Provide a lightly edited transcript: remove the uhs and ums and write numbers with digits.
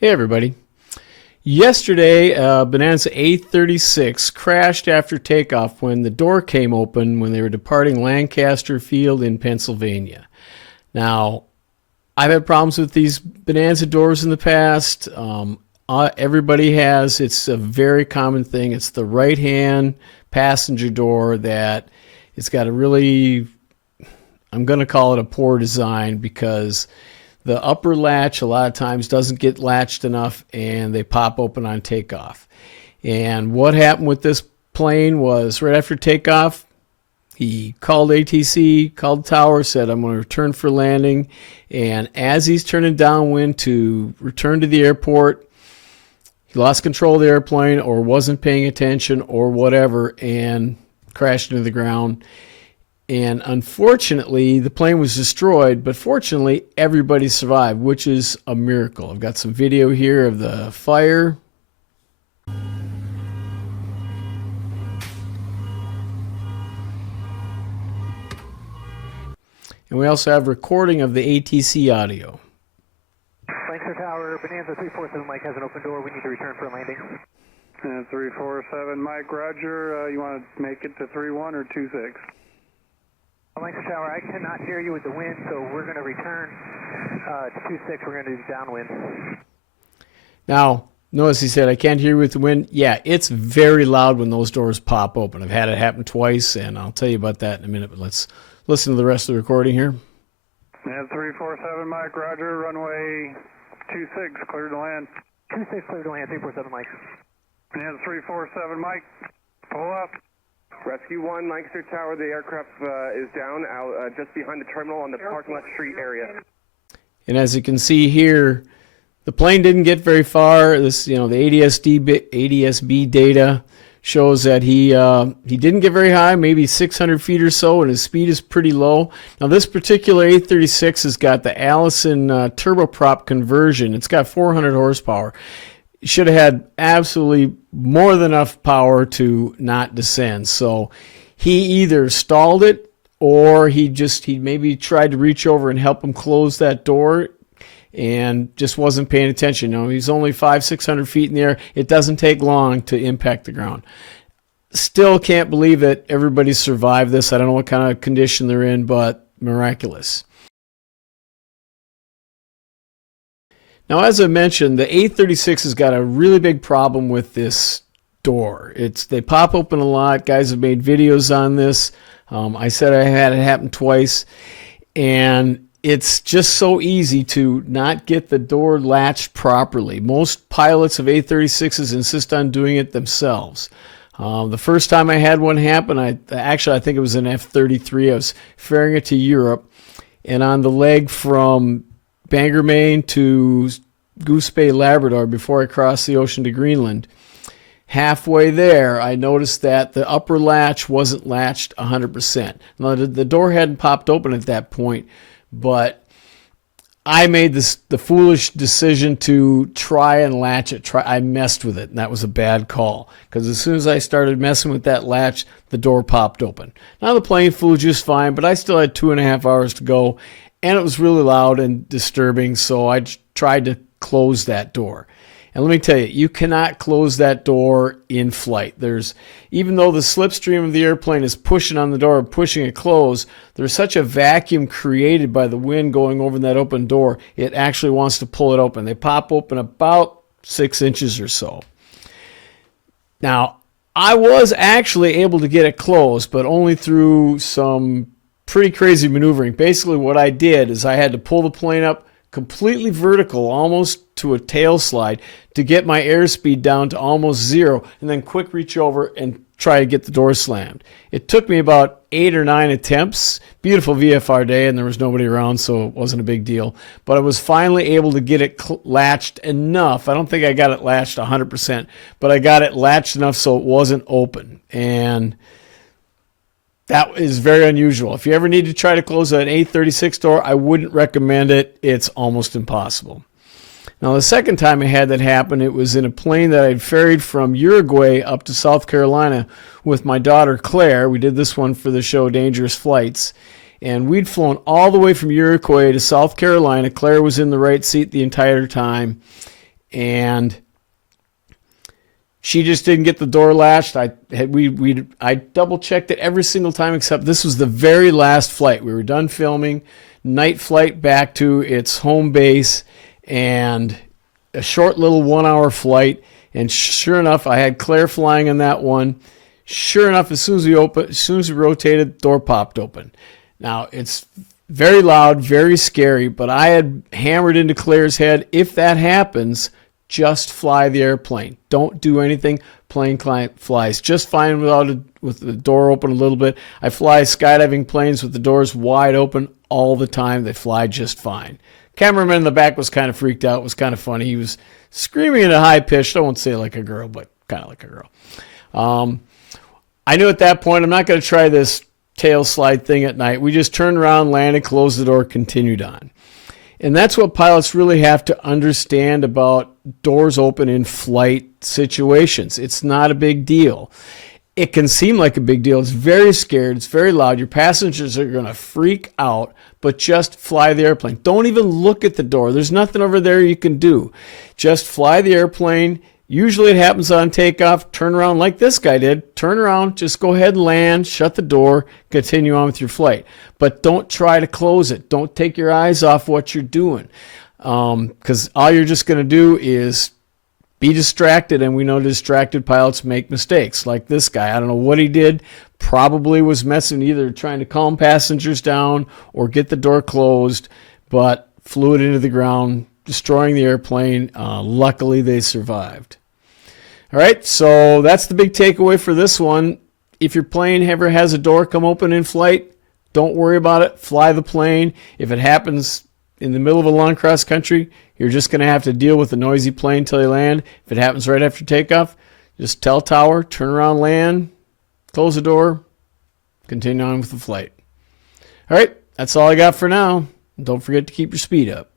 Hey everybody. Yesterday, Bonanza A-36 crashed after takeoff when the door came open when they were departing Lancaster Field in Pennsylvania. Now, I've had problems with these Bonanza doors in the past. Everybody has. It's a very common thing. It's the right-hand passenger door that it's got a really, I'm going to call it a poor design because the upper latch a lot of times doesn't get latched enough and they pop open on takeoff. And what happened with this plane was right after takeoff, he called ATC, called the tower, said, I'm going to return for landing. And as he's turning downwind to return to the airport, he lost control of the airplane or wasn't paying attention or whatever and crashed into the ground. And unfortunately, the plane was destroyed, but fortunately, everybody survived, which is a miracle. I've got some video here of the fire. And we also have recording of the ATC audio. Lancaster Tower, Bonanza 347 Mike has an open door. We need to return for a landing. 347 Mike, roger. You want to make it to 31 or 26? Lancaster Tower, I cannot hear you with the wind, so we're going to return to 26. We're going to do downwind. Now, notice he said, I can't hear you with the wind. Yeah, it's very loud when those doors pop open. I've had it happen twice, and I'll tell you about that in a minute, but let's listen to the rest of the recording here. 347 Mike, roger. Runway 26, clear to land. 26, clear to land, 347 Mike. 347 Mike, pull up. Rescue 1, Lancaster Tower, the aircraft is down out just behind the terminal on the parking lot street area. And as you can see here, the plane didn't get very far. This, the ADSB data shows that he didn't get very high, maybe 600 feet or so, and his speed is pretty low. Now this particular A-36 has got the Allison turboprop conversion. It's got 400 horsepower. Should have had absolutely more than enough power to not descend. So he either stalled it or he maybe tried to reach over and help him close that door and just wasn't paying attention. He's only 500-600 feet in the air. It doesn't take long to impact the ground. Still can't believe that everybody survived this. I don't know what kind of condition they're in, but miraculous. Now, as I mentioned, the A-36 has got a really big problem with this door. They pop open a lot. Guys have made videos on this. I said I had it happen twice. And it's just so easy to not get the door latched properly. Most pilots of A-36s insist on doing it themselves. The first time I had one happen, I think it was an F-33. I was ferrying it to Europe. And on the leg from Bangor, Maine to Goose Bay, Labrador, before I crossed the ocean to Greenland, halfway there, I noticed that the upper latch wasn't latched 100%. Now, the door hadn't popped open at that point, but I made the foolish decision to try and latch it. I messed with it, and that was a bad call, because as soon as I started messing with that latch, the door popped open. Now, the plane flew just fine, but I still had 2.5 hours to go, and it was really loud and disturbing, so I tried to close that door. And let me tell you, you cannot close that door in flight. Even though the slipstream of the airplane is pushing on the door, pushing it closed, there's such a vacuum created by the wind going over that open door, it actually wants to pull it open. They pop open about 6 inches or so. Now, I was actually able to get it closed, but only through some pretty crazy maneuvering. Basically, what I did is I had to pull the plane up completely vertical, almost to a tail slide, to get my airspeed down to almost zero, and then quick reach over and try to get the door slammed. It took me about 8 or 9 attempts. Beautiful VFR day, and there was nobody around, so it wasn't a big deal. But I was finally able to get it latched enough. I don't think I got it latched 100%, but I got it latched enough so it wasn't open. And that is very unusual. If you ever need to try to close an A-36 door, I wouldn't recommend it. It's almost impossible. Now, the second time I had that happen, it was in a plane that I'd ferried from Uruguay up to South Carolina with my daughter, Claire. We did this one for the show Dangerous Flights. And we'd flown all the way from Uruguay to South Carolina. Claire was in the right seat the entire time. and she just didn't get the door latched. I double checked it every single time, except this was the very last flight. We were done filming, night flight back to its home base, and a short little 1 hour flight. And sure enough, I had Claire flying on that one. Sure enough, as soon as we rotated, the door popped open. Now it's very loud, very scary, but I had hammered into Claire's head, if that happens, just fly the airplane. Don't do anything. Plane flies just fine with the door open a little bit. I fly skydiving planes with the doors wide open all the time. They fly just fine. Cameraman in the back was kind of freaked out. It was kind of funny. He was screaming at a high pitch. I won't say like a girl, but kind of like a girl. I knew at that point I'm not going to try this tail slide thing at night. We just turned around, landed, closed the door, continued on. And that's what pilots really have to understand about doors open in flight situations. It's not a big deal. It can seem like a big deal. It's very scared. It's very loud. Your passengers are going to freak out, but just fly the airplane. Don't even look at the door. There's nothing over there you can do. Just fly the airplane. Usually it happens on takeoff. Turn around like this guy did. Turn around, just go ahead and land, shut the door, continue on with your flight. But don't try to close it. Don't take your eyes off what you're doing, because all you're just going to do is be distracted, and we know distracted pilots make mistakes. Like this guy, I don't know what he did. Probably was messing, either trying to calm passengers down or get the door closed, but flew it into the ground, destroying the airplane. Luckily, they survived. All right, so that's the big takeaway for this one. If your plane ever has a door come open in flight, don't worry about it. Fly the plane. If it happens in the middle of a long cross country, you're just going to have to deal with the noisy plane till you land. If it happens right after takeoff, just tell tower, turn around, land, close the door, continue on with the flight. All right, that's all I got for now. Don't forget to keep your speed up.